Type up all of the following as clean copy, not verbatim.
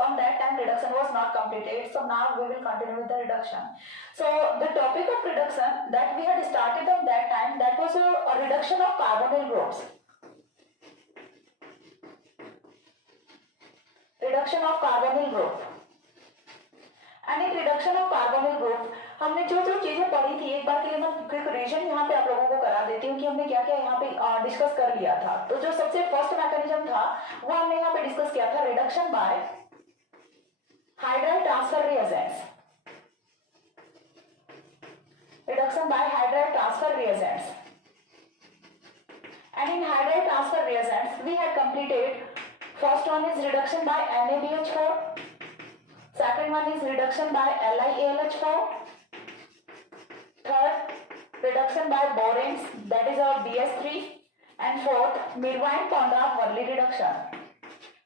So on that time reduction was not completed. So now we will continue with the reduction. So the topic of reduction that we had started on that time, that was a reduction of carbonyl groups. Reduction of carbonyl group. And in reduction of carbonyl group हमने जो जो चीजें पढ़ी थी, एक बार के लिए मैं क्विक रिवीजन यहाँ पे आप लोगों को करा देती हूँ कि हमने क्या क्या यहाँ पे डिस्कस कर लिया था। तो जो सबसे फर्स्ट मैकेनिज्म था वो हमने यहाँ पे डिस्कस किया था, reduction by hydride transfer reagents. Reduction by hydride transfer reagents. And in hydride transfer reagents we had completed, first one is reduction by NaBH4, second one is reduction by LiAlH4, third reduction by boranes, that is our BS3, and fourth Meerwein-Ponndorf-Verley reduction.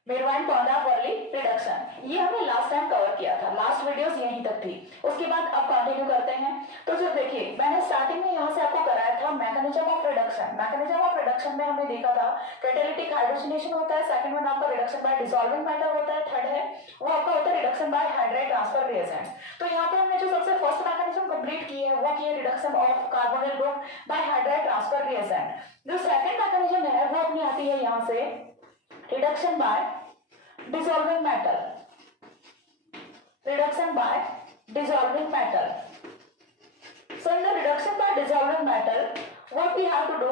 Meerwein-Ponndorf-Verley reduction ये हमने last time cover किया था, last videos यहीं तक थी। उसके बाद अब कंटिन्यू करते हैं। तो जो देखिए मैंने स्टार्टिंग में यहाँ से आपको कराया था mechanism of reduction. Mechanism of reduction में हमने देखा था कैटालिटिक हाइड्रोजनेशन होता है, सेकंड वन आपका रिडक्शन बाय डिसॉल्विंग मेटल होता है, थर्ड है वो आपका होता है reduction by hydride transfer reagents. तो यहाँ पे हमने जो सबसे फर्स्ट मैकेनिज्म कंप्लीट की है वो की है reduction of carbonyl group by hydride transfer reagent. जो सेकंड मैकेनिज्म है वो अपनी आती है यहाँ से reduction by dissolving metal. Reduction by dissolving metal. So in the reduction by dissolving metal, what we have to do?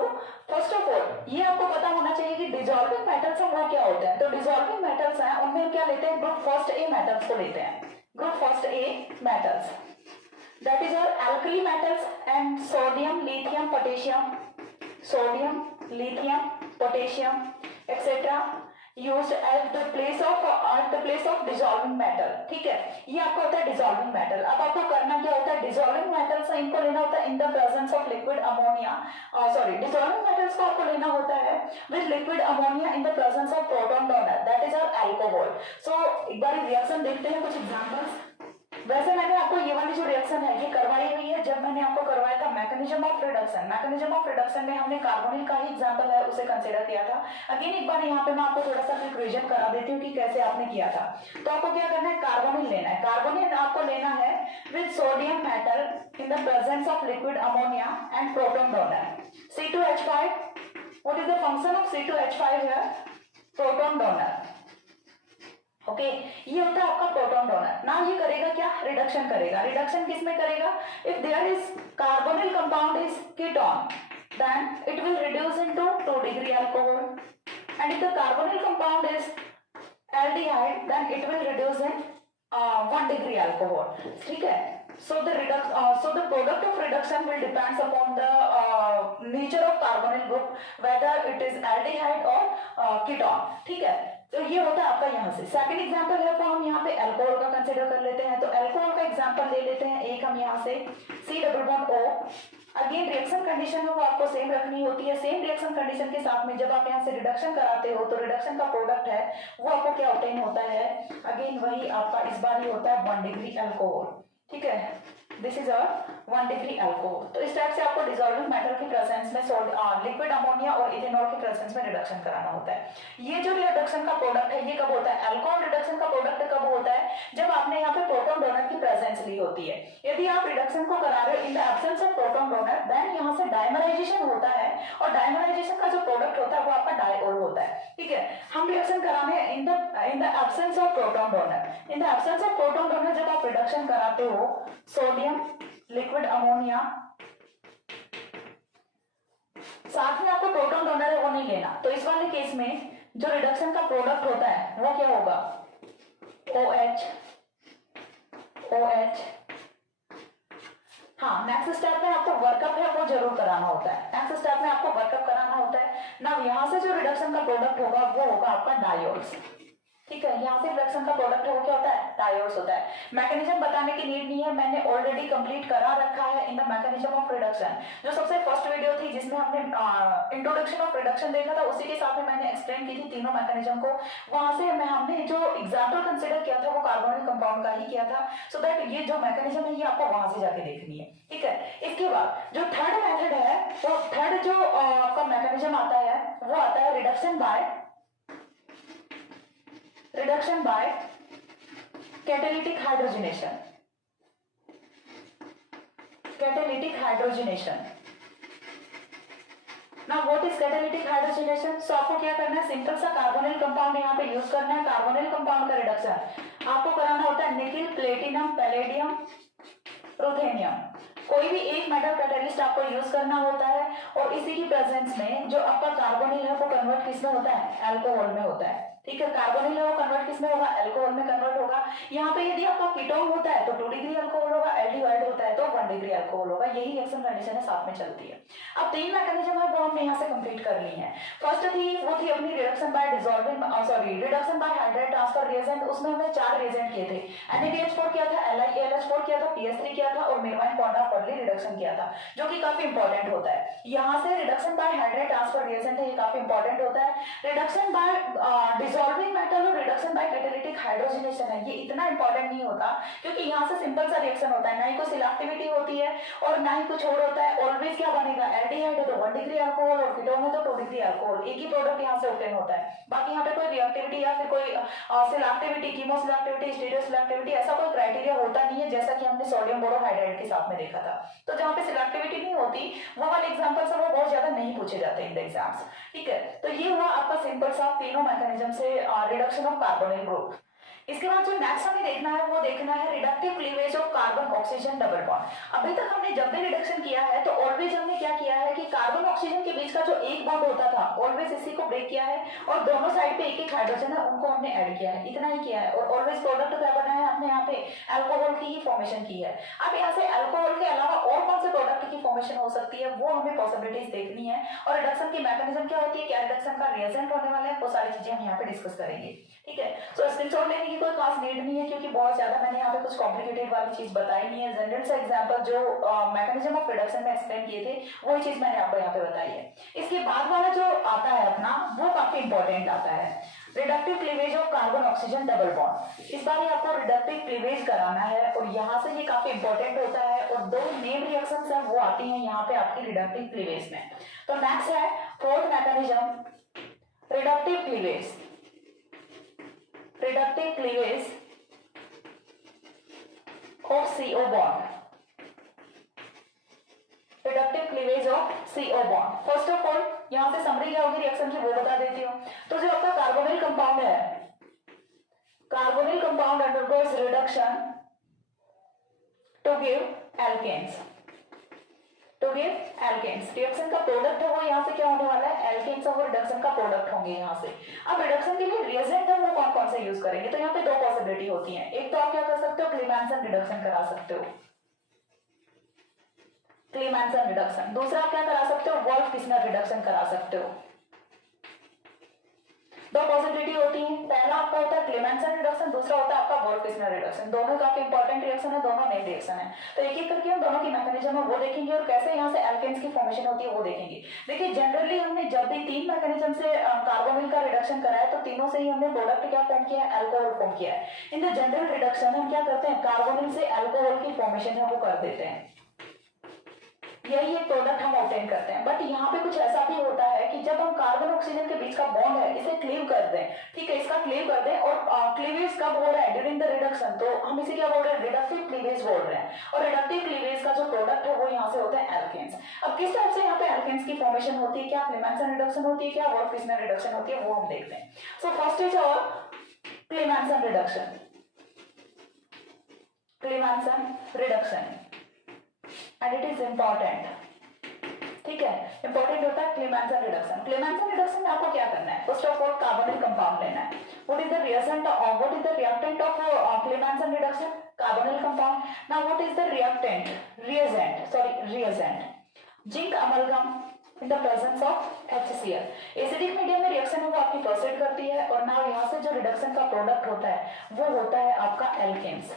First of all, ये आपको पता होना चाहिए कि dissolving metals हैं वो क्या होते हैं। तो dissolving metals हैं उनमें क्या लेते हैं, group first A metals को लेते हैं, group first A metals. That is our alkali metals and sodium, lithium, potassium, sodium, lithium, potassium, etc. used at the place of dissolving metal। ठीक है, ये आपका होता है dissolving metal। अब आपको करना क्या होता है, dissolving metals से इनको लेना होता है in the presence of liquid ammonia, dissolving metals को आपको लेना होता है with liquid ammonia in the presence of proton donor, that is our alcohol। So एक बार रिएक्शन देखते हैं, कुछ एग्जांपल्स। वैसे मैंने आपको ये वाली जो रिएक्शन है ये करवाई हुई है जब मैंने आपको करवाया था mechanism of reduction. Mechanism of reduction में हमने कार्बोनिल का ही एग्जांपल है उसे कंसीडर किया था। अगेन एक बार यहाँ पे मैं आपको थोड़ा सा क्विक रिवीजन करा देती हूँ कि कैसे आपने किया था। तो आपको क्या करना है, कार्बोनिल लेना है। कार्बोनिल आपको लेना है with sodium metal in the presence of liquid ammonia and proton donor C2H5। What is the function of C2H5 here? Proton donor. Okay, ये होता है आपका प्रोटॉन डोनर। ना ये करेगा क्या, रिडक्शन करेगा। रिडक्शन किस में करेगा? If there is carbonyl compound is ketone then it will reduce into 2 degree alcohol, and if the carbonyl compound is aldehyde then it will reduce in 1 degree alcohol. ठीक है, so the product of reduction will depends upon the nature of carbonyl group, whether it is aldehyde or ketone। ठीक है, तो ये होता है आपका यहाँ से। सेकंड एग्जांपल है तो हम यहाँ पे अल्कोहल का कंसीडर कर लेते हैं। तो अल्कोहल का एग्जांपल ले लेते हैं एक हम यहाँ से C+O। अगेन रिएक्शन कंडीशन है वो आपको सेम रखनी होती है। सेम रिएक्शन कंडीशन के साथ में जब आप यहाँ से रिडक्शन कराते हो तो रिडक्शन का प्रोडक्ट है वो आपको क्या ऑब्टेन होता है, अगेन वही आपका इस बार ही होता है 1 डिग्री अल्कोहल। ठीक है, this is our 1 degree alcohol. तो इस टाइप से आपको डिसॉल्विंग मेटल के प्रेजेंस में लिक्विड अमोनिया और इथेनॉल के प्रेजेंस में रिडक्शन कराना होता है। ये जो रिडक्शन का प्रोडक्ट है ये कब होता है, अल्कोहल रिडक्शन का प्रोडक्ट कब होता है, जब आपने यहाँ पे प्रोटॉन डोनर की प्रेजेंस ली होती है। यदि आप रिडक्शन को करा रहे हो in the absence of proton donor then यहाँ से डायमराइजेशन होता है, और डायमराइजेशन का जो प्रोडक्ट होता है वो आपका डायओल होता है। ठीक है, हम रिएक्शन कराने इन the absence of proton donor. In the absence of proton donor जब आप रिडक्शन कराते हो सोडियम, लिक्विड अमोनिया, साथ में आपको प्रोटॉन डोनर है वो नहीं लेना। तो इस वाले केस में जो रिडक्शन का प्रोडक्ट होता है वो क्या होगा, OH। हाँ, नेक्स्ट स्टेप में आपको वर्कअप है वो जरूर कराना होता है। नेक्स्ट स्टेप में आपको वर्कअप कराना होता है ना। यहाँ से जो रिडक्शन का प्रोडक्ट होगा वो होगा आपका डायोल्स। ठीक है, यहाँ से रिडक्शन का प्रोडक्ट है वो क्या होता है, डायोल्स होता है। मैकेनिज्म बताने की नीड नहीं है, मैंने ऑलरेडी कंप्लीट करा रखा है in the mechanism of reduction. जो सबसे फर्स्ट वीडियो थी जिसमें हमने इंट्रोडक्शन ऑफ रिडक्शन देखा था उसी के साथ में मैंने एक्सप्लेन की थी तीनों मैकेनिज्म को। वहां से हमने जो एग्जाम्पल कंसिडर किया था वो कार्बोनिल कंपाउंड का ही किया था। सो दैट ये जो मैकेनिज्म है ये आपको वहां से जाके देखनी है। ठीक है, इसके बाद जो थर्ड मेथड है वो थर्ड जो आपका मैकेनिज्म आता है वो आता है reduction by catalytic hydrogenation, catalytic hydrogenation. ना what is catalytic hydrogenation? So आपको क्या करना है, सिंपल सा कार्बोनिल कंपाउंड यहाँ पे यूज करना है। कार्बोनिल कंपाउंड का रिडक्शन आपको कराना होता है निकिल, प्लेटिनम, पैलेडियम, रुथेनियम। कोई भी एक मेटल कैटलिस्ट आपको यूज करना होता है और इसी की प्रेजेंस में जो आपका कार्बोनिल है वो कन्वर्ट किसमें होता है, अल्कोहल में होता है। ठीक है, कार्बोनिल है वो कन्वर्ट किसमें होगा, अल्कोहल में कन्वर्ट होगा। यहाँ पे यदि आपका कीटोन होता है तो 2 डिग्री अल्कोहल होगा, एल्डिहाइड होता है तो 1 डिग्री अल्कोहल होगा। यही रिएक्शन कंडीशन है, साथ में चलती है। अब 3 मैकेनिज्म है वो हमने यहाँ से कंप्लीट कर ली है। फर्स्ट थी वो थी अपनी reduction by dissolving, sorry reduction by hydride transfer reagent. उसमें हमने 4 रिएजेंट किए थे, NaBH4 किया था, LiAlH4 किया था, PS3 किया था और मेरवाइन बॉन्ड ऑफ फर्ली रिडक्शन किया था, जो कि काफी इंपॉर्टेंट होता है। यहाँ से reduction by hydride transfer reagent है, ये काफी इंपॉर्टेंट होता है। रिडक्शन बाय डिसॉल्विंग मेटल और रिडक्शन बाय कैटालिटिक हाइड्रोजनेशन है, ये इतना इंपॉर्टेंट नहीं होता क्योंकि यहाँ से सिंपल सा रिएक्शन होता है, ना ही कोई सिलेक्टिविटी होती है और ना ही कुछ और होता है। ऑलवेज क्या बनेगा, एल्डिहाइड है तो 1 डिग्री अल्कोहल और कीटोन है तो 2 डिग्री अल्कोहल, एक ही प्रोडक्ट यहाँ से ऑब्टेन होता है। बाकी यहाँ पे कोई रिएक्टिविटी या फिर कोई selectivity, chemo selectivity, stereo selectivity ऐसा कोई क्राइटेरिया होता नहीं है, जैसा कि हमने सोडियम बोरोहाइड्राइड के साथ में देखा था। तो जहाँ पे सिलेक्टिविटी नहीं होती वो वाले एग्जांपल्स है वो बहुत ज्यादा नहीं पूछे जाते इन द एग्जाम्स। ठीक है, तो ये हुआ आपका सिंपल सा तीनों मैकेनिज्म से रिडक्शन ऑफ कार्बोनिल ग्रुप। इसके बाद जो नेक्स्ट हमें देखना है वो देखना है reductive cleavage of carbon oxygen double bond. अभी तक हमने जब भी रिडक्शन किया है तो ऑलवेज हमने क्या किया है कि कार्बन ऑक्सीजन के बीच का जो एक बॉन्ड होता था ऑलवेज इसी को ब्रेक किया है और दोनों साइड पे एक एक हाइड्रोजन है उनको हमने ऐड किया है, इतना ही किया है। और ऑलवेज प्रोडक्ट क्या बना है, हमने यहाँ पे अल्कोहल की ही फॉर्मेशन की है। अब यहाँ से अल्कोहल के अलावा और कौन से प्रोडक्ट की फॉर्मेशन हो सकती है वो हमें पॉसिबिलिटीज देखनी है। और रिडक्शन की मैकेनिज्म क्या होती है, क्या रिडक्शन का रिएजेंट होने वाला है, वो सारी चीजें हम यहाँ पे डिस्कस करेंगे। ठीक है, सो स्क्रीनशॉट लेने की कोई खास नीड नहीं है क्योंकि बहुत ज्यादा मैंने यहाँ पे कुछ कॉम्प्लिकेटेड वाली चीज बताई नहीं है। जनरल सा एग्जांपल जो मैकेनिज्म ऑफ रिडक्शन में एक्सप्लेन किए थे वही चीज मैंने आपको यहाँ पे बताई है। इसके बाद वाला जो आता है अपना वो काफी इंपॉर्टेंट आता है, reductive cleavage of carbon oxygen double bond. इस बार आपको रिडक्टिव क्लीवेज कराना है और यहाँ से ये काफी इंपॉर्टेंट होता है और 2 मेन रिएक्शंस हैं वो आती हैं यहाँ पे आपकी रिडक्टिव क्लीवेज में। तो नेक्स्ट है fourth mechanism, reductive cleavage, reductive cleavage of CO bond, reductive cleavage of CO bond. First of all यहां से समरी क्या होगी रिएक्शन की वो बता देती हूँ। तो जो आपका कार्बोनिल कंपाउंड है, carbonyl compound undergoes reduction to give alkanes, to give alkanes. Reaction का प्रोडक्ट है वो यहाँ से क्या होने वाला है, एल्केन्स और रिडक्शन का प्रोडक्ट होंगे यहाँ से। अब रिडक्शन के लिए रिएजेंट है वो कौन कौन से यूज करेंगे, तो यहाँ पे 2 पॉसिबिलिटी होती है। एक तो आप क्या कर सकते हो, क्लीमेंसन रिडक्शन करा सकते हो, क्लीमेंसन रिडक्शन। दूसरा आप क्या करा सकते हो, वोल्फ किस्नर रिडक्शन करा सकते हो। 2 पॉसिबिलिटी होती है, पहला आपका होता है क्लीमेंसन रिडक्शन, दूसरा होता है आपका वोल्फ किस्नर रिडक्शन। दोनों काफी इंपॉर्टेंट रिएक्शन है, दोनों नई रिएक्शन है। तो एक एक करके हम दोनों की मैकेनिज्म है वो देखेंगे और कैसे यहाँ से एल्केन्स की फॉर्मेशन होती है वो देखेंगे। देखिए जनरली हमने जब भी 3 मैकेनिज्म से कार्बोनिल का रिडक्शन करा है तो तीनों से ही हमने प्रोडक्ट क्या फॉर्म किया है, अल्कोहल फॉर्म किया है। इन द जनरल रिडक्शन हम क्या करते हैं, कार्बोनिल से अल्कोहल की फॉर्मेशन है वो कर देते हैं, यही एक प्रोडक्ट हम ऑब्टेन करते हैं। बट यहाँ पे कुछ ऐसा भी होता है कि जब हम कार्बन ऑक्सीजन के बीच का बॉन्ड है इसे क्लीव कर दें, ठीक है, इसका क्लीव कर दें और क्लीवेज कब हो रहा है, ड्यूरिंग द रिडक्शन, तो हम इसे क्या बोल रहे हैं, रिडक्टिव क्लीवेज बोल रहे हैं। और रिडक्टिव क्लीवेज का जो प्रोडक्ट है वो यहाँ से होते हैं एल्केन्स। अब किस टाइप से यहाँ पे एल्केन्स की फॉर्मेशन होती है, क्या क्लीमेंसन रिडक्शन होती है, क्या वोल्फ किस्नर रिडक्शन होती है, वो हम देखते हैं। सो फर्स्ट इज और Clemmensen reduction, Clemmensen reduction and it is important, ठीक है, इंपॉर्टेंट होता है क्लीमेंसन रिडक्शन। क्लीमेंसन रिडक्शन में आपको क्या करना है, first of all carbonyl compound लेना है। What is the reagent of, what is the reactant of क्लीमेंसन reduction, carbonyl compound. Now what is the reactant, reagent, sorry reagent, zinc amalgam in the presence of HCl। Acidic medium में reaction है वो आपकी proceed करती है और now यहाँ से जो रिडक्शन का प्रोडक्ट होता है वो होता है आपका एल्केन्स,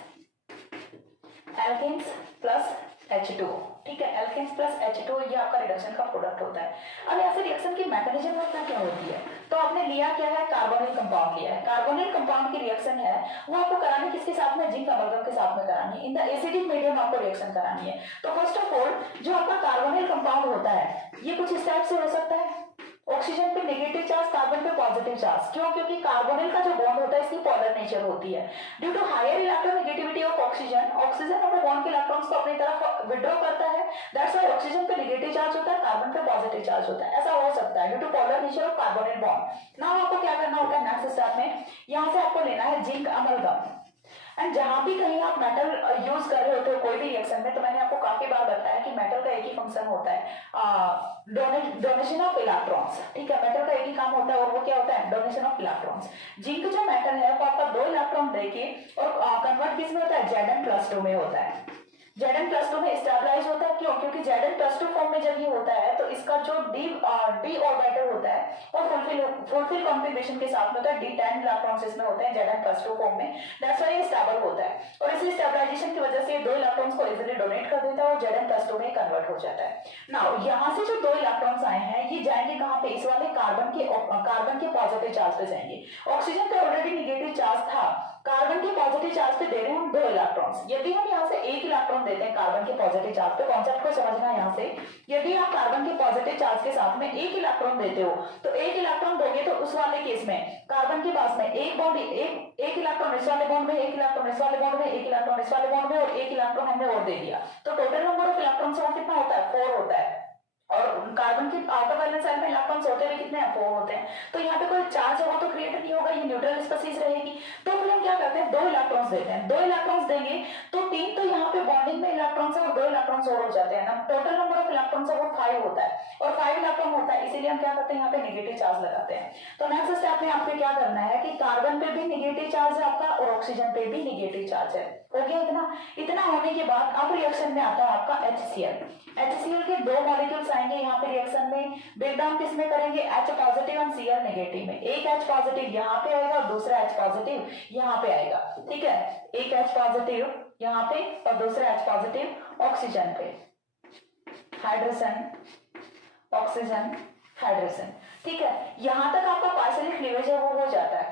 एल्केन्स प्लस H2, ठीक है, एल्केन्स प्लस H2 ये आपका रिडक्शन का प्रोडक्ट होता है। अब यहाँ से रिएक्शन की मैकेनिज्म अपना क्या होती है, तो आपने लिया क्या है, कार्बोनिल कंपाउंड लिया है। कार्बोनिल कंपाउंड की रिएक्शन है वो आपको करानी किसके साथ में, जिंक अमलगम के साथ में करानी है। इन द एसिडिक मीडियम आपको रिएक्शन करानी है। तो फर्स्ट ऑफ ऑल जो आपका कार्बोनिल कंपाउंड होता है ये कुछ इस टाइप से हो सकता है, ऑक्सीजन पे नेगेटिव चार्ज, कार्बन पे पॉजिटिव चार्ज। क्यों? क्योंकि कार्बोनिल का जो बॉन्ड होता है इसकी पोलर नेचर होती है। Due to higher electronegativity of oxygen, oxygen अपने बॉन्ड के इलेक्ट्रॉन्स को अपनी तरफ विड्रॉ करता है। दैट्स व्हाई ऑक्सीजन पे नेगेटिव चार्ज होता है, कार्बन पे पॉजिटिव चार्ज होता है। ऐसा हो सकता है due to polar nature of carbonyl bond. Now आपको क्या करना होगा नेक्स्ट स्टेप में, यहाँ से आपको लेना है जिंक अमलगम। एंड जहां भी कहीं आप मेटल यूज कर रहे होते हो कोई भी रिएक्शन में, तो मैंने आपको काफी बार बताया कि मेटल का एक ही फंक्शन होता है, डोनेशन ऑफ इलेक्ट्रॉन्स। ठीक है, मेटल का एक ही काम होता है और वो क्या होता है? Donation of electrons. जिंक जो मेटल है वो आपका 2 इलेक्ट्रॉन देके और कन्वर्ट किस में होता है? Zn+2 में होता है। Zn+2 में स्टेबलाइज होता है। क्यों? क्योंकि Zn+2 फॉर्म में जब ये होता है तो इसका जो डी ऑर्बिटल होता है वो फुलफिल कॉन्फ़िगरेशन के साथ में होता है। d10 इलेक्ट्रॉन्स इसमें होते हैं Zn+2 फॉर्म में। दैट्स व्हाई ये स्टेबल होता है और इसी स्टेबलाइजेशन की वजह से ये 2 इलेक्ट्रॉन्स को इजीली डोनेट कर देता है और Zn+2 में कन्वर्ट हो जाता है। नाउ यहाँ से जो 2 इलेक्ट्रॉन्स आए हैं ये जाएंगे कहाँ पे? इस वाले कार्बन के पॉजिटिव चार्ज पे जाएंगे। ऑक्सीजन का ऑलरेडी नेगेटिव चार्ज था, कार्बन के पॉजिटिव चार्ज पे दे रहे हैं हम 2 इलेक्ट्रॉन्स। यदि हम यहाँ से 1 इलेक्ट्रॉन देते हैं कार्बन के पॉजिटिव चार्ज पे, कॉन्सेप्ट को समझना है यहाँ से, यदि आप कार्बन के पॉजिटिव चार्ज के साथ में 1 इलेक्ट्रॉन देते हो तो 1 इलेक्ट्रॉन दोगे तो उस वाले केस में कार्बन के पास में एक बॉन्ड एक इलेक्ट्रॉन इस वाले बॉन्ड में, 1 इलेक्ट्रॉन इस वाले बॉन्ड में, 1 इलेक्ट्रॉन इस वाले बॉन्ड में और 1 इलेक्ट्रॉन हमने और दे दिया। तो टोटल नंबर ऑफ इलेक्ट्रॉन्स कितना होता है? 4 होता है। और कार्बन की आउटर वैलेंस शेल में इलेक्ट्रॉन्स होते हुए कितने हैं? 4 होते हैं। तो यहाँ पे कोई चार्ज होगा तो क्रिएट नहीं होगा, ये न्यूट्रल स्पीसीज रहेगी। तो फिर हम क्या करते हैं? 2 इलेक्ट्रॉन्स देते हैं। 2 इलेक्ट्रॉन्स देंगे तो 3 तो यहाँ पे बॉन्डिंग में इलेक्ट्रॉन्स है और 2 इलेक्ट्रॉन्स और हो जाते हैं ना। टोटल नंबर ऑफ इलेक्ट्रॉन्स है वो 5 होता है और 5 इलेक्ट्रॉन होता है, इसीलिए हम क्या करते हैं? यहाँ पे नेगेटिव चार्ज लगाते हैं। तो नेक्स्ट स्टेप में आपको क्या करना है कि कार्बन पे भी नेगेटिव चार्ज है आपका और ऑक्सीजन पे भी नेगेटिव चार्ज है। हो गया इतना होने के बाद अब रिएक्शन में आता है आपका HCl। HCl के 2 मॉलिक्यूल्स आएंगे यहाँ पे रिएक्शन में। ब्रेकडाउन किस में करेंगे? H पॉजिटिव और Cl नेगेटिव में। एक H पॉजिटिव यहाँ पे आएगा और दूसरा H पॉजिटिव यहाँ पे आएगा। ठीक है, एक H पॉजिटिव यहाँ पे और दूसरा H पॉजिटिव ऑक्सीजन पे। Hydrogen oxygen hydrogen. ठीक है, यहाँ तक आपका पार्शियली क्लीवेज है वो हो जाता है।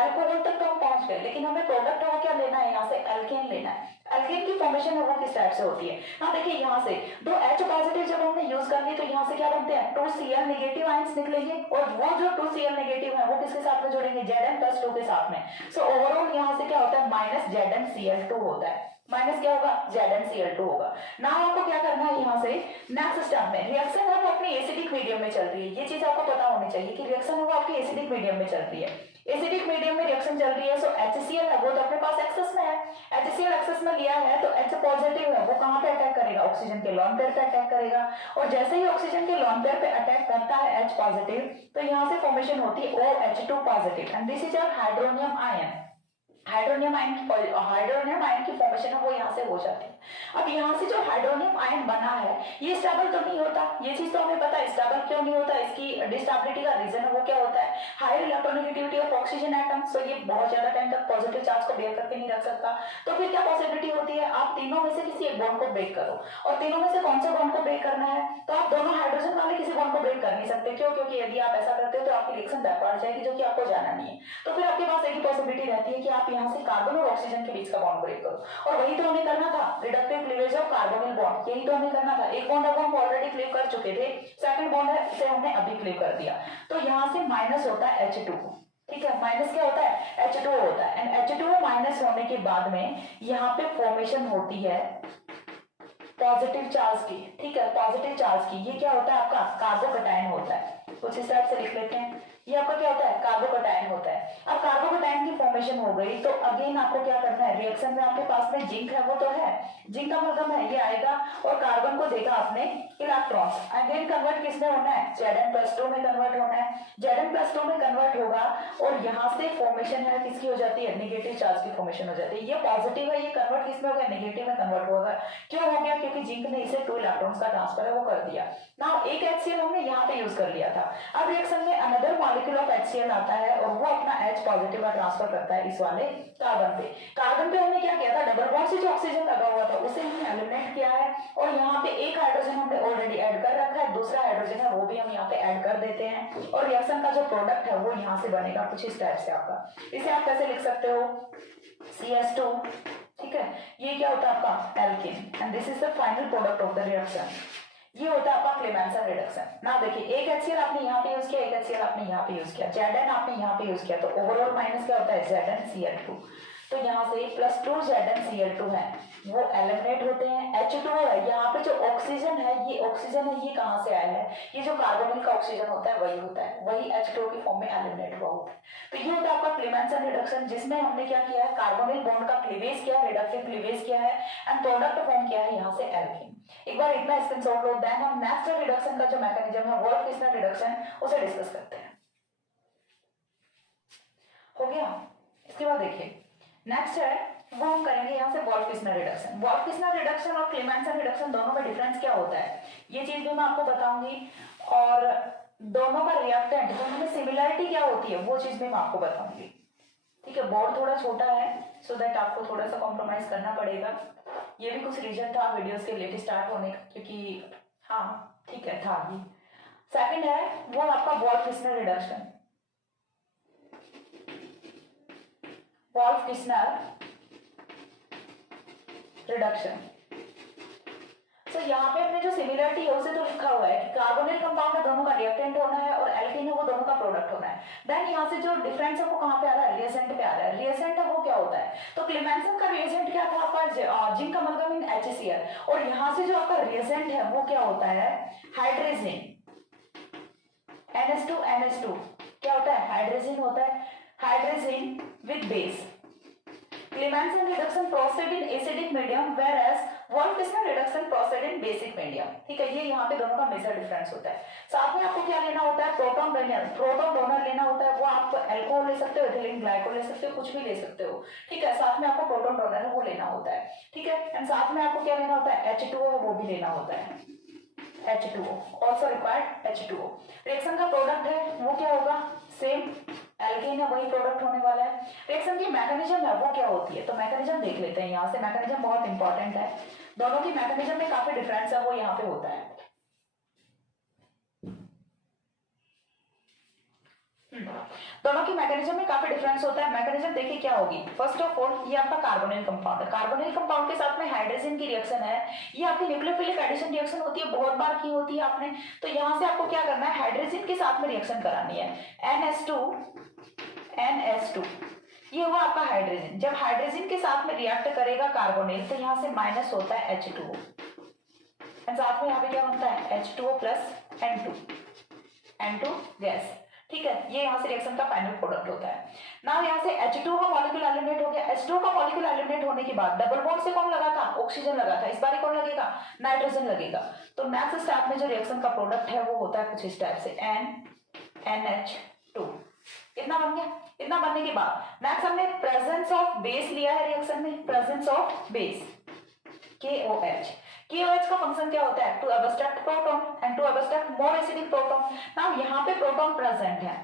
अल्कोहल तक तो हम पहुंच गए, लेकिन हमें प्रोडक्ट वो क्या लेना है? यहाँ से एल्केन लेना है। एल्केन की फॉर्मेशन है वो किस टाइप से होती है? हाँ देखिए, यहाँ से 2 H पॉजिटिव जब हमने यूज कर ली तो यहाँ से क्या बनते हैं? 2 Cl नेगेटिव आयंस निकलेंगे और वो जो 2 Cl नेगेटिव है वो किसके साथ में जुड़ेंगे? Zn+2 के साथ में। सो ओवरऑल यहाँ से क्या होता है? -ZnCl2 होता है। माइनस क्या होगा? ZnCl2 होगा। ना आपको क्या करना है यहाँ से नेक्स्ट स्टेप में, रिएक्शन है वो अपनी एसिडिक मीडियम में चल रही है। ये चीज आपको पता होनी चाहिए कि रिएक्शन है वो आपकी एसिडिक मीडियम में चल रही है। एसिडिक मीडियम में रिएक्शन चल रही है, सो HCl है वो तो अपने पास एक्सेस में है। HCl एक्सेस में लिया है तो H पॉजिटिव है वो कहाँ पे अटैक करेगा? ऑक्सीजन के लोन पेयर पे अटैक करेगा और जैसे ही ऑक्सीजन के लोन पेयर पे अटैक करता है H पॉजिटिव तो यहाँ से फॉर्मेशन होती है OH2 positive and this is our hydronium ion. Hydronium ion की फॉर्मेशन है वो यहाँ से हो जाती है। अब यहाँ से जो हाइड्रोनियम आयन बना है ये स्टेबल तो नहीं होता, ये चीज तो हमें पता है। स्टेबल क्यों नहीं होता? इसकी डिस्टेबिलिटी का रीजन है वो क्या होता है? Higher electronegativity of oxygen atom. So ये बहुत ज्यादा टाइम तक पॉजिटिव चार्ज को बेयर करके नहीं रख सकता। तो फिर क्या पॉसिबिलिटी होती है? आप तीनों में से किसी एक बॉन्ड को ब्रेक करो और तीनों में से कौन से बॉन्ड को ब्रेक करना है? तो आप दोनों हाइड्रोजन वाले किसी बॉन्ड को ब्रेक कर नहीं सकते। क्यों? क्योंकि यदि आप ऐसा करते हो तो आपकी रिएक्शन बैकवर्ड जाएगी, जो कि आपको जाना नहीं है। तो फिर आपके पास एक ही पॉसिबिलिटी रहती है कि आप यहाँ से कार्बन और ऑक्सीजन के बीच का बॉन्ड ब्रेक करो और वही तो हमें करना था, reductive cleavage of carbonyl bond. यही तो हमें करना था। एक बॉन्ड हम ऑलरेडी क्लीव कर चुके थे, सेकंड बॉन्ड है इसे हमने अभी क्लीव कर दिया। तो यहाँ से माइनस होता है H2। ठीक है, माइनस क्या होता है? H2 होता है एंड H2 माइनस होने के बाद में यहाँ पे फॉर्मेशन होती है पॉजिटिव चार्ज की। ठीक है, पॉजिटिव चार्ज की। ये क्या होता है? आपका कार्बोकटायन होता है। कुछ इस टाइप से लिख लेते हैं। ये आपका क्या होता है? कार्बोकटायन होता है। अब कार्बोकटायन की फॉर्मेशन हो गई तो अगेन आपको क्या करना है? रिएक्शन में आपके पास में जिंक है वो तो है, जिंक का मतलब है ये आएगा और कार्बन को देगा आपने इलेक्ट्रॉन्स। अगेन कन्वर्ट किसमें होना है? Zn+2 में कन्वर्ट होना है। Zn+2 में कन्वर्ट होगा और यहाँ से फॉर्मेशन है किसकी हो जाती है? नेगेटिव चार्ज की फॉर्मेशन हो जाती है। ये पॉजिटिव है, ये कन्वर्ट किसमें हो गया? नेगेटिव में कन्वर्ट होगा। क्यों हो गया? क्योंकि जिंक ने इसे 2 इलेक्ट्रॉन्स का ट्रांसफर है वो कर दिया। नाउ एक HCl हमने यहाँ पे यूज कर लिया था। अब रिएक्शन में अनदर मॉलिक्यूल ऑफ HCl आता है और वो अपना H पॉजिटिव का ट्रांसफर करता है इस वाले कार्बन पे। कार्बन पे हमने क्या किया था? डबल बॉन्ड से जो ऑक्सीजन लगा हुआ था उसे हमने एलिमिनेट किया है और यहाँ पे एक हाइड्रोजन हमने ऑलरेडी ऐड कर रखा है, दूसरा हाइड्रोजन है वो भी हम यहाँ पे ऐड कर देते हैं और रिएक्शन का जो प्रोडक्ट है वो यहाँ से बनेगा कुछ इस टाइप से आपका। इसे आप कैसे लिख सकते हो? CS2। ठीक है, ये क्या होता है आपका? Alkene and this is the final product of the reaction. ये होता है आपका क्लेमेंसन रिडक्शन। ना देखिए एक HCl आपने यहाँ पे यूज किया, एक HCl आपने यहाँ पे यूज किया, Zn आपने यहाँ पे यूज किया, तो ओवरऑल माइनस क्या होता है ZnCl2। तो यहाँ से +2 ZnCl2 है वो एलिमिनेट होते हैं। H2O है, यहाँ पे जो ऑक्सीजन है ये ऑक्सीजन है, ये कहाँ से आया है, ये जो कार्बोनिल का ऑक्सीजन होता है वही होता है, वही H2O की फॉर्म में एलिमिनेट हुआ होता है। तो ये होता है आपका क्लेमेंसन रिडक्शन, जिसमें हमने क्या किया है, कार्बोनिल बॉन्ड का क्लीवेज किया, रिडक्टिव क्लीवेज किया है एंड प्रोडक्ट फॉर्म किया है यहाँ से एल्कीन। एक बार इतना स्क्रीनशॉट लो, देन हम नेक्स्ट रिडक्शन का जो मैकेनिज्म है वोल्फ-किस्नर रिडक्शन उसे डिस्कस करते हैं। हो गया। इसके बाद देखिए नेक्स्ट है वो हम करेंगे यहाँ से वोल्फ-किस्नर रिडक्शन। वोल्फ-किस्नर रिडक्शन और क्लेमेंसन रिडक्शन दोनों में डिफरेंस क्या होता है ये चीज भी मैं आपको बताऊंगी, और दोनों का रिएक्टेंट, दोनों में सिमिलरिटी क्या होती है वो चीज भी मैं आपको बताऊंगी। ठीक है, बोर्ड थोड़ा छोटा है सो दैट आपको थोड़ा सा कॉम्प्रोमाइज करना पड़ेगा। ये भी कुछ रीजन था वीडियोस के लेट स्टार्ट होने का, क्योंकि हाँ ठीक है था ही। सेकंड है वो आपका वोल्फ-किस्नर रिडक्शन। वोल्फ-किस्नर रिडक्शन। तो यहाँ पे हमने जो सिमिलरिटी है उसे तो लिखा हुआ है कि कार्बोनिल कंपाउंड है, दोनों का रिएक्टेंट होना है, और एल्कीन है वो दोनों का प्रोडक्ट होना है। देन यहाँ से जो डिफरेंस है वो कहाँ पे आ रहा है, रिएजेंट पे आ रहा है। रिएजेंट है वो क्या होता है, तो क्लेमेंसन का रिएजेंट क्या था आपका जिंक अमलगम इन HCl, और यहाँ से जो आपका रिएजेंट है वो क्या होता है, हाइड्रोजन NH2 क्या होता है, हाइड्रोजन होता है, hydrogen with base. Clemmensen reduction proceed in acidic medium whereas वोल्फ-किस्नर reduction proceed in basic medium. ठीक है, ये यहाँ पे दोनों का मेजर डिफरेंस होता है। साथ में आपको क्या लेना होता है, प्रोटॉन डोनर लेना होता है। वो आप अल्कोहल ले सकते हो, इथिलीन ग्लाइकोल ले सकते हो, कुछ भी ले सकते हो। ठीक है, साथ में आपको प्रोटॉन डोनर है वो लेना होता है। ठीक है, एंड साथ में आपको क्या लेना होता है, H2O है वो भी लेना होता है, H2O also required H2O। Reaction का प्रोडक्ट है वो क्या होगा, सेम एल्कीन है वही प्रोडक्ट होने वाला है। रिएक्शन की मैकेनिज्म है वो क्या होती है, तो मैकेनिज्म देख लेते हैं। यहाँ से मैकेनिज्म बहुत इंपॉर्टेंट है, दोनों की मैकेनिज्म में काफी डिफरेंस है वो यहाँ पे होता है। दोनों की मैकेनिज्म में काफी डिफरेंस होता है। मैकेनिज्म देखिए क्या होगी, फर्स्ट ऑफ ऑल ये आपका कार्बोनिल कंपाउंड है, कार्बोनिल कंपाउंड के साथ में हाइड्रोजन की रिएक्शन है, ये आपकी न्यूक्लियोफिलिक एडिशन रिएक्शन होती है, बहुत बार की होती है आपने। तो यहाँ से आपको क्या करना है, हाइड्रोजन के साथ में रिएक्शन करानी है, NH2 ये हुआ आपका हाइड्रोजन। जब हाइड्रोजन के साथ में रिएक्ट करेगा कार्बोनिल तो यहाँ से माइनस होता है H2O, साथ में यहाँ पे क्या बनता है H2O प्लस N2 गैस। ठीक है, ये यहाँ से रिएक्शन का फाइनल प्रोडक्ट होता है ना। यहाँ से H2O का मॉलिक्यूल एलिमिनेट हो गया। H2O का मॉलिक्यूल एलिमिनेट होने के बाद डबल बॉन्ड से कौन लगा था, ऑक्सीजन लगा था, इस बार कौन लगेगा, नाइट्रोजन लगेगा। तो नेक्स्ट स्टेप में जो रिएक्शन का प्रोडक्ट है वो होता है कुछ इस टाइप से NH2। इतना बन गया। इतना बनने के बाद नेक्स्ट हमने प्रेजेंस ऑफ बेस लिया है रिएक्शन में, प्रेजेंस ऑफ बेस KOH का फंक्शन क्या होता है, to abstract proton and to abstract more acidic proton. Now यहाँ पे प्रोटॉन प्रेजेंट है,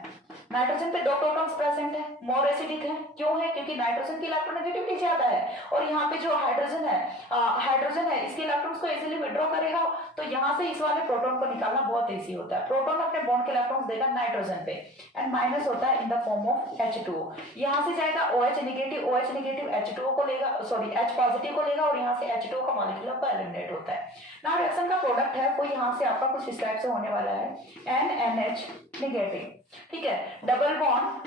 नाइट्रोजन पे 2 प्रोटॉन्स प्रेजेंट है, मोर एसिडिक है। क्यों है, क्योंकि नाइट्रोजन की इलेक्ट्रोनेगेटिविटी ज्यादा है, और यहाँ पे जो हाइड्रोजन है इसके इलेक्ट्रॉन्स को इजीली विड्रॉ करेगा। तो यहाँ से इस वाले प्रोटॉन को निकालना बहुत इजी होता है। प्रोटॉन अपने बॉन्ड के इलेक्ट्रॉन्स देगा नाइट्रोजन पे एंड माइनस होता है in the form of H2O। यहाँ से जाएगा OH नेगेटिव H2O को लेगा, सॉरी H पॉजिटिव को लेगा, और यहाँ से H2O का मॉलिक्यूल आपका एलिमिनेट होता है ना। रिएक्शन का प्रोडक्ट है वो यहाँ से आपका कुछ इस टाइप से होने वाला है NH नेगेटिव। ठीक है, double bond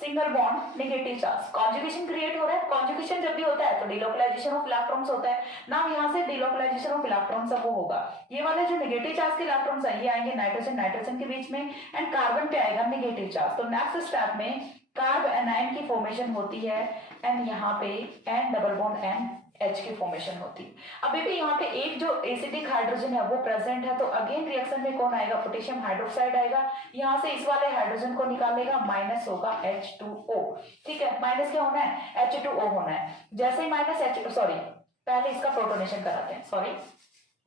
single bond negative charge, conjugation create हो रहा है। कॉन्जुगेशन जब भी होता है तो डिलोकलाइजेशन ऑफ इलेक्ट्रॉन्स होता है ना। यहाँ से डिलोकलाइजेशन ऑफ इलेक्ट्रॉन्स वो होगा, ये वाले जो नेगेटिव चार्ज के इलेक्ट्रॉन्स है ये आएंगे नाइट्रोजन के बीच में, एंड कार्बन पे आएगा नेगेटिव चार्ज। तो नेक्स्ट स्टेप में कार्ब एनाइन की फॉर्मेशन होती है, एंड यहाँ पे N डबल बॉन्ड NH की फॉर्मेशन होती है। अभी भी यहाँ पे एक जो एसिडिक हाइड्रोजन है वो प्रेजेंट है, तो अगेन रिएक्शन में कौन आएगा, पोटेशियम हाइड्रोक्साइड आएगा। यहाँ से इस वाले हाइड्रोजन को निकालेगा, माइनस होगा H2O। ठीक है, माइनस क्या होना है, H2O होना है। जैसे ही माइनस पहले इसका प्रोटोनेशन कराते हैं,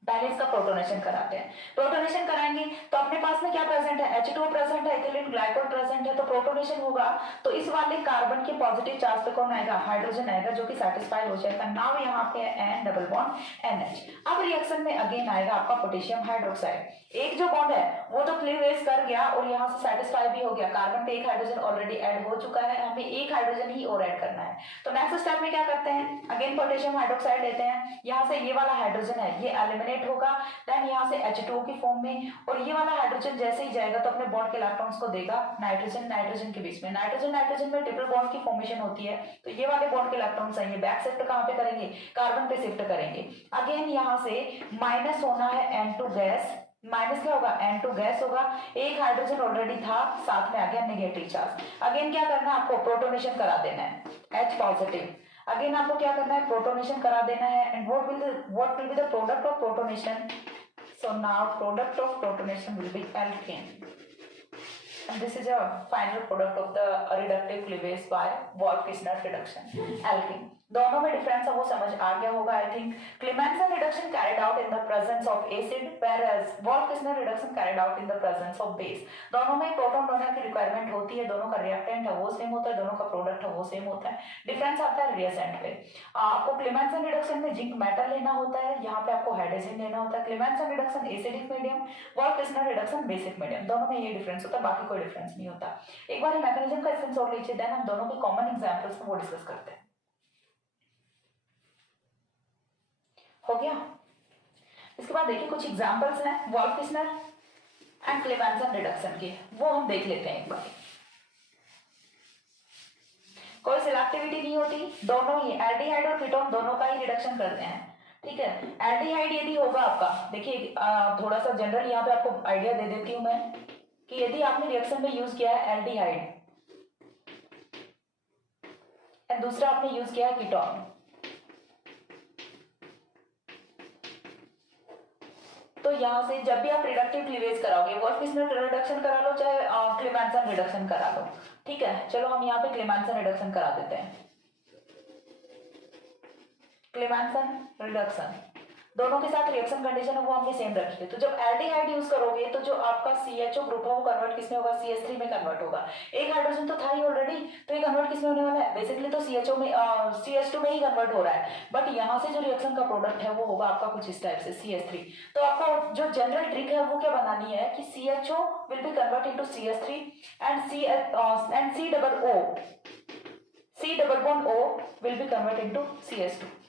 पहले इसका प्रोटोनेशन कराते हैं। प्रोटोनेशन कराएंगे तो अपने पास में क्या प्रेजेंट है, H2O प्रेजेंट है, इथिलीन ग्लाइकोल प्रेजेंट है। तो प्रोटोनेशन होगा तो इस वाले कार्बन के पॉजिटिव चार्ज पे कौन आएगा, हाइड्रोजन आएगा, जो कि सेटिस्फाई हो जाएगा। नाउ यहाँ पे N डबल बॉन्ड NH। अब रिएक्शन में अगेन आएगा आपका पोटेशियम हाइड्रोक्साइड। एक जो बॉन्ड है वो तो क्लीवेज कर गया और यहाँ से सेटिस्फाई भी हो गया, कार्बन पे एक हाइड्रोजन ऑलरेडी ऐड हो चुका है, हमें एक हाइड्रोजन ही और ऐड करना है। तो नेक्स्ट स्टेप में क्या करते हैं, अगेन पोटेशियम हाइड्रोक्साइड लेते हैं, यहाँ से ये वाला हाइड्रोजन है ये एलिमिनेट डोनेट होगा देन यहाँ से H2O की फॉर्म में, और ये वाला हाइड्रोजन जैसे ही जाएगा तो अपने बॉन्ड के इलेक्ट्रॉन्स को देगा नाइट्रोजन नाइट्रोजन के बीच में। नाइट्रोजन नाइट्रोजन में ट्रिपल बॉन्ड की फॉर्मेशन होती है, तो ये वाले बॉन्ड के इलेक्ट्रॉन्स आएंगे बैक शिफ्ट कहाँ पे करेंगे, कार्बन पे शिफ्ट करेंगे। अगेन यहाँ से माइनस होना है N2 गैस, माइनस क्या होगा N2 गैस होगा, एक हाइड्रोजन ऑलरेडी था साथ में आ गया नेगेटिव चार्ज। अगेन क्या करना है आपको, प्रोटोनेशन करा देना है H पॉजिटिव। अगेन आपको क्या करना है, प्रोटोनेशन करा देना है। And what will be the product of protonation, so now product of protonation will be alkane, and this is a final product of the reductive cleavage by Wolff-Kishner reduction alkene। दोनों में difference है वो समझ आ गया होगा I think. Clemmensen reduction carried out in the presence of acid whereas Wolff-Kishner reduction carried out in the presence of base. दोनों में proton donor की रिक्वायरमेंट होती है, दोनों का रिएक्टेंट है वो सेम होता है, दोनों का प्रोडक्ट है वो सेम होता है, डिफरेंस आता है रिएजेंट पे। आपको क्लेमेंसन रिडक्शन में जिंक मेटल लेना होता है, यहाँ पे आपको हाइड्रोजन लेना होता है। Clemmensen reduction acidic medium, Wolff-Kishner reduction basic medium, दोनों में ये डिफरेंस होता है, बाकी कोई डिफरेंस नहीं होता। एक बार मैकेनिज्म का स्क्रीनशॉट लीजिए, देन हम दोनों के कॉमन एग्जांपल्स को वो डिस्कस करते हैं। हो गया। इसके बाद देखिए कुछ एग्जांपल्स हैं Wolff-Kishner एंड क्लेमेंसन रिडक्शन के, वो हम देख लेते हैं एक बार। कोई सिलेक्टिविटी नहीं होती, दोनों ही एल्डिहाइड और कीटोन दोनों का ही रिडक्शन करते हैं, ठीक है। एल्डिहाइड यदि होगा आपका, देखिए थोड़ा सा जनरल यहाँ पे आपको आइडिया दे देती हूँ मैं कि यदि आपने रिएक्शन में यूज किया है एल्डिहाइड एंड दूसरा आपने यूज किया है कीटोन, तो यहाँ से जब भी आप रिडक्टिव क्लीवेज कराओगे, Wolff-Kishner रिडक्शन करा लो चाहे क्लेमेंसन रिडक्शन करा लो, ठीक है। चलो हम यहाँ पे क्लेमेंसन रिडक्शन करा देते हैं। क्लेमेंसन रिडक्शन दोनों के साथ रिएक्शन कंडीशन है वो हमने सेम रखी है। तो जब एल्डिहाइड यूज करोगे तो जो आपका CHO ग्रुप है वो कन्वर्ट किसमें होगा, CH3 में कन्वर्ट होगा। एक हाइड्रोजन तो था ही ऑलरेडी, तो ये कन्वर्ट किसमें होने वाला है, बेसिकली तो CHO में CH2 में ही कन्वर्ट हो रहा है, बट यहाँ से जो रिएक्शन का प्रोडक्ट है वो होगा आपका कुछ इस टाइप से CH3। तो आपको जो जनरल ट्रिक है वो क्या बनानी है कि CHO will be convert into CH3 and C double bond O will be convert into CH2।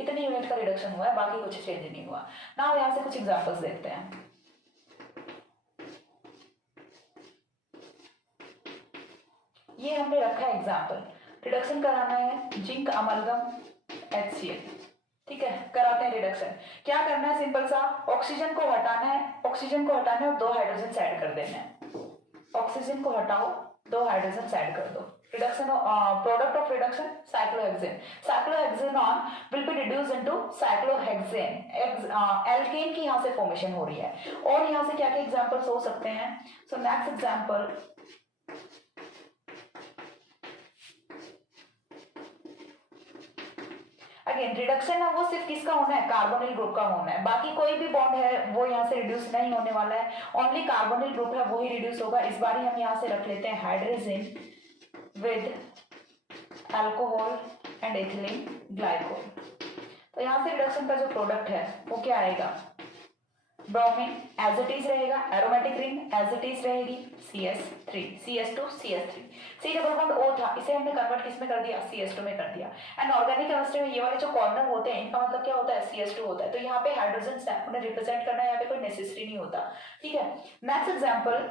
इतनी यूनिट का रिडक्शन हुआ है, बाकी कुछ चेंज नहीं हुआ ना। यहां से कुछ एग्जांपल्स देखते हैं। ये हमने रखा है एग्जांपल, रिडक्शन कराना है जिंक अमलगम HCl, ठीक है। कराते हैं रिडक्शन, क्या करना है सिंपल सा, ऑक्सीजन को हटाना है, ऑक्सीजन को हटाना है और 2 हाइड्रोजन ऐड कर देना है। ऑक्सीजन को हटाओ, 2 हाइड्रोजन ऐड कर दो। Reduction product of reduction cyclohexane. Cyclohexanon will be reduced into cyclohexane. Alkane की यहाँ से फॉर्मेशन हो रही है। और यहाँ से क्या क्या एग्जांपल्स हो सकते हैं, so next example again reduction है वो सिर्फ किसका होना है, कार्बोनिल ग्रुप का होना है, बाकी कोई भी बॉन्ड है वो यहाँ से रिड्यूस नहीं होने वाला है, ओनली कार्बोनिल ग्रुप है वो ही रिड्यूस होगा। इस बार हम यहाँ से रख लेते हैं hydrogen with alcohol and ethylene glycol. तो यहाँ से रिडक्शन का जो प्रोडक्ट है वो क्या आएगा, ब्रोमीन एज इट इज रहेगा, aromatic ring as it is रहेगी, CH3 CH2 CH3, C double bond O था, इसे हमने कन्वर्ट किस में कर दिया, CH2 में कर दिया। एंड ऑर्गेनिक केमिस्ट्री में ये वाले जो कॉर्नर होते हैं इनका मतलब क्या होता है, CH2 होता है। तो यहाँ पे हाइड्रोजन उन्हें रिप्रेजेंट करना यहाँ पे कोई नेसेसरी नहीं होता, ठीक है। नेक्स्ट एग्जाम्पल,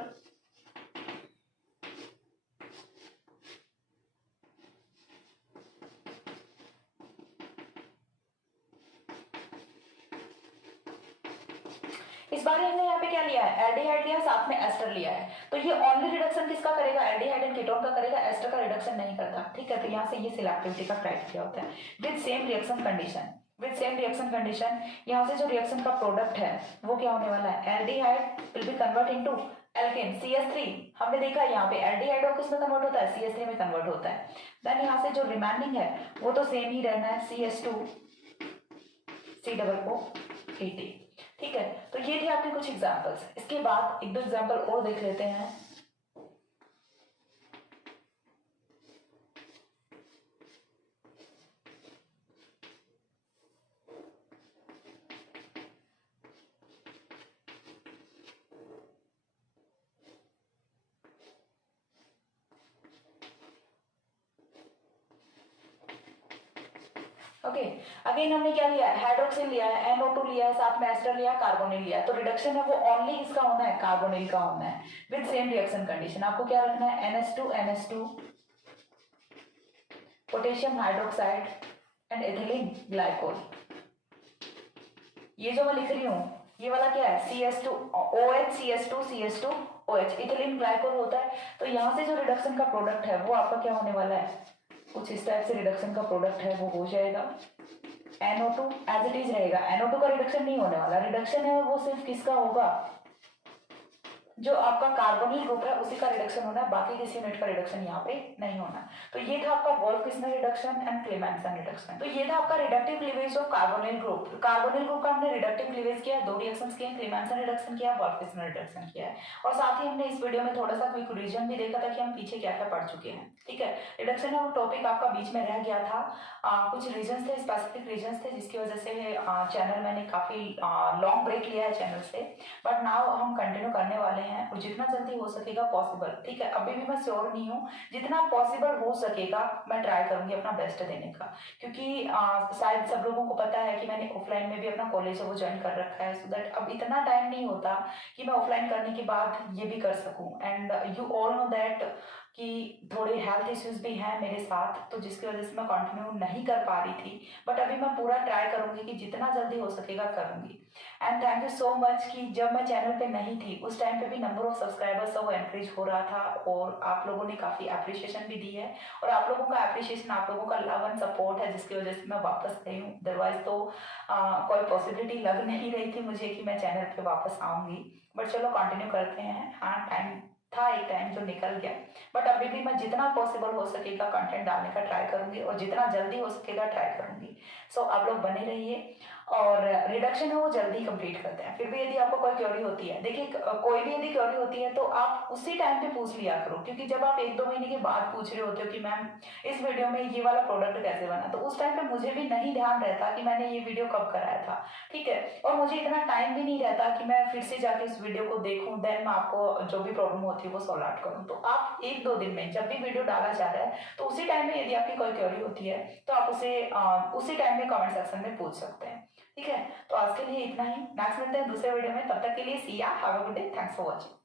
इस बार हमने यहाँ पे क्या लिया है, एल्डिहाइड लिया, साथ में एस्टर लिया है। तो ये ओनली रिडक्शन किसका करेगा, एल्डिहाइड एंड कीटोन का करेगा, एस्टर का रिडक्शन नहीं करता, ठीक है। तो यहाँ से ये सिलेक्टिविटी का क्राइटेरिया होता है। With same reaction condition, with same reaction condition यहाँ से जो रिएक्शन का प्रोडक्ट है वो क्या होने वाला है, aldehyde will be convert into alkane CH3। हमने देखा यहाँ पे एल्डिहाइड और किसमें कन्वर्ट होता है, CH3 में कन्वर्ट होता है। देन यहाँ से जो रिमेनिंग है वो तो सेम ही रहना है, CH2 COO, ठीक है। तो ये थे आपके कुछ एग्जांपल्स। इसके बाद एक दो एग्जांपल और देख लेते हैं। ओके। अगेन हमने क्या लिया है, हाइड्रोक्सिल लिया है, NO2 लिया है, साथ में एस्टर लिया, कार्बोनिल लिया है। तो रिडक्शन है वो ओनली इसका होना है, कार्बोनिल का होना है विद सेम रिएक्शन कंडीशन। आपको क्या रखना है, NH2 potassium hydroxide and ethylene glycol. ये जो मैं लिख रही हूँ ये वाला क्या है, CH2OH इथिलीन ग्लाइकोल होता है। तो यहाँ से जो रिडक्शन का प्रोडक्ट है वो आपका क्या होने वाला है, कुछ इस टाइप से रिडक्शन का प्रोडक्ट है वो हो जाएगा। NO2 एज इट इज रहेगा, NO2 का रिडक्शन नहीं होने वाला। रिडक्शन है वो सिर्फ किसका होगा, जो आपका कार्बोनिल ग्रुप है उसी का रिडक्शन होना है, बाकी किसी यूनिट का रिडक्शन यहाँ पे नहीं होना। तो ये था आपका वोल्फ-किस्नर रिडक्शन एंड क्लेमेंसन रिडक्शन। तो ये था आपका reductive cleavage of carbonyl group. Carbonyl group का हमने रिडक्टिव क्लीवेज किया, 2 रिएक्शंस किए, क्लेमेंसन रिडक्शन किया, वोल्फ-किस्नर रिडक्शन किया है। और साथ ही हमने इस वीडियो में थोड़ा सा क्विक रिवीजन भी देखा था कि हम पीछे क्या क्या पढ़ चुके हैं। ठीक है, रिडक्शन है वो टॉपिक आपका बीच में रह गया था। कुछ रीजंस थे, स्पेसिफिक रीजंस थे जिसकी वजह से चैनल मैंने काफी लॉन्ग ब्रेक लिया है चैनल से, बट नाउ हम कंटिन्यू करने वाले हैं और जितना जल्दी हो सकेगा पॉसिबल। ठीक है, अभी भी मैं श्योर नहीं हूँ, जितना पॉसिबल हो सकेगा मैं ट्राई करूंगी अपना बेस्ट देने का, क्योंकि शायद सब लोगों को पता है कि मैंने ऑफलाइन में भी अपना कॉलेज है वो ज्वाइन कर रखा है, सो दैट अब इतना टाइम नहीं होता कि मैं ऑफलाइन करने के बाद ये भी कर सकूं। And you all know that कि थोड़े हेल्थ इश्यूज भी हैं मेरे साथ, तो जिसकी वजह से मैं कंटिन्यू नहीं कर पा रही थी, बट अभी मैं पूरा ट्राई करूंगी कि जितना जल्दी हो सकेगा करूंगी। And thank you so much कि जब मैं चैनल पे नहीं थी उस टाइम पे भी नंबर ऑफ सब्सक्राइबर्स वो इंक्रीज हो रहा था और आप लोगों ने काफ़ी अप्रिशिएशन भी दी है, और आप लोगों का अप्रिशिएशन, आप लोगों का लव एंड सपोर्ट है जिसकी वजह से मैं वापस गई हूँ। अदरवाइज तो कोई पॉसिबिलिटी लग नहीं रही थी मुझे कि मैं चैनल पे वापस आऊँगी, बट चलो कंटिन्यू करते हैं। हाँ, टाइम था एक टाइम जो निकल गया, बट अभी भी मैं जितना पॉसिबल हो सकेगा कंटेंट डालने का ट्राई करूंगी और जितना जल्दी हो सकेगा ट्राई करूंगी। सो आप लोग बने रहिए और रिडक्शन है वो जल्दी कंप्लीट करते हैं। फिर भी यदि आपको कोई क्वेरी होती है, देखिए कोई भी यदि क्वेरी होती है तो आप उसी टाइम पे पूछ लिया करो, क्योंकि जब आप 1-2 महीने के बाद पूछ रहे होते हो कि मैम इस वीडियो में ये वाला प्रोडक्ट कैसे बना, तो उस टाइम पे मुझे भी नहीं ध्यान रहता कि मैंने ये वीडियो कब कराया था। ठीक है, और मुझे इतना टाइम भी नहीं रहता कि मैं फिर से जाके इस वीडियो को देखूं, देन मैं आपको जो भी प्रॉब्लम होती है वो सॉल्व आउट करूं। तो आप 1-2 दिन में जब भी वीडियो डाला जा रहा है तो उसी टाइम में यदि आपकी कोई क्वेरी होती है तो आप उसे उसी टाइम में कमेंट सेक्शन में पूछ सकते हैं। ठीक है, तो आज के लिए इतना ही, नेक्स्ट मिलते हैं दूसरे वीडियो में, तब तक के लिए सी या, have a good day, thanks for watching.